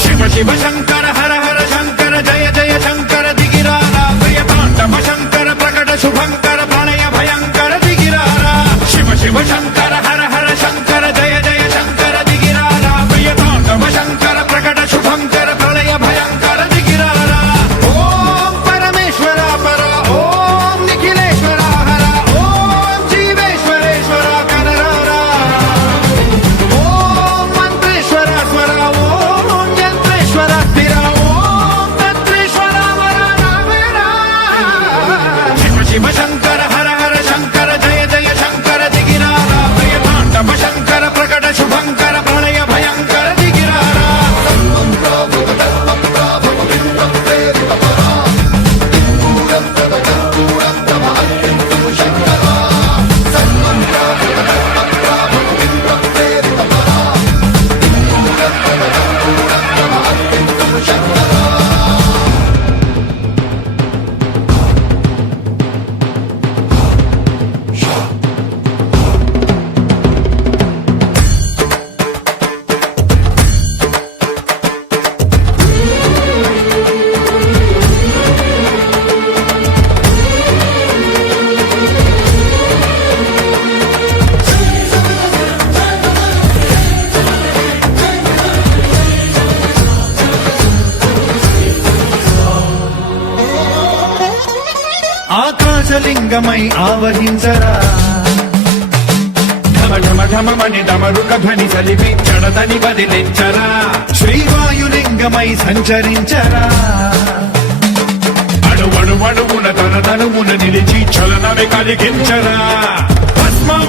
శివ శివ శంకర హర హర శంకర జయ జయ శంకర దిగిరారా ప్రియతాండవ శంకర ప్రకట శుభంకర ప్రళయ భయంకర దిగిరారా శివ శివ శంకర హర హర శంకర జయ జయ శంకర దిగిరారా ప్రియతాండవ శంకర ప్రకట శుభంకర ప్రళయ భయంకర దిగిరారా ఓం పరమేశ్వర పర ఓం నిఖిలేశ్వర హర ఓం జీవేశ్వరేశ్వర కనరారా ఓం మంత్రేశ్వర స్వర ఓం యంత్రేశ్వర స్థిర ఓం తత్రేశ్వర వర రామేరా శివ శివ శంకర హర హర శంకర జయ జయ శంకర దిగిరారా ప్రియతాండవ శంకర ప్రకట శుభంకర ప్రళయ భయంకర దిగిరారా ఆకాశలింగమై ఆవహించరా ఢమ ఢమ ఢమమని డమరుక ధ్వని సలిపి చడదని బదిలించరా శ్రీవాయులింగమై సంచరించరా అడువడువడువున తన తనువున నిలిచి చలనమే కలిగించరా భస్మం